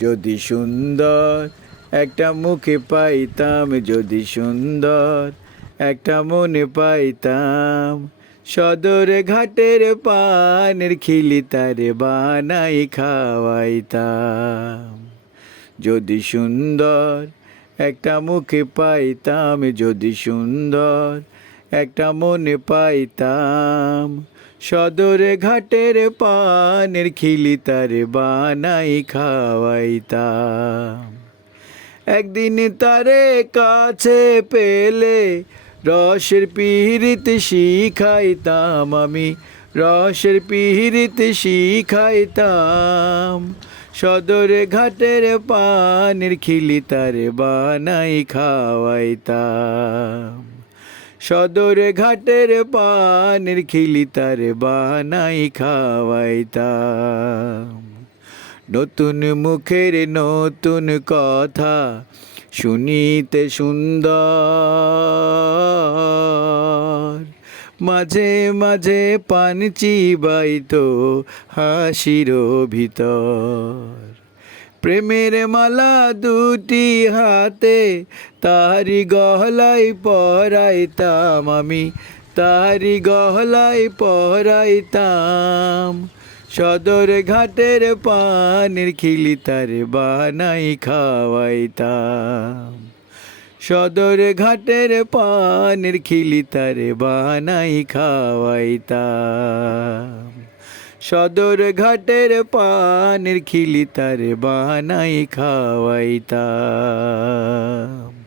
যদি সুন্দর একটা মুখে পাইতাম, যদি সুন্দর একটা মনে পাইতাম, সদরে ঘাটের পানের খিলি তারে বানাই খাওয়াইতাম। যদি সুন্দর একটা মুখে পাইতাম, যদি সুন্দর একটা মনে পাইতাম, সদরে ঘাটের পানের খিলি তারে বানাই খাওয়াইতাম। একদিন তারে কাছে পেলে রসের পিরিত শিখাইতাম আমি, রসের পিরিত শিখাইতাম, সদরে ঘাটের পানের খিলি তারে বানাই খাওয়াইতাম। সদরে ঘাটের পানের খিলি তারে বানাই খাওয়াইতাম। নতুন মুখের নতুন কথা শুনিতে সুন্দর, মাঝে মাঝে পান চিবাইতো হাসির ভিতর। প্রেমের মালা দুটি হাতে তারি গহলাই পরাইতাম আমি, তারি গহলাই পরাইতাম, সদর ঘাটের পানের খিলি তারে বানাই খাওয়াইতাম। সদর ঘাটের পানের খিলি তারে বানাই খাওয়াইতাম। সদর ঘাটের পানের খিলি তারে বানাই খাওয়াইতাম।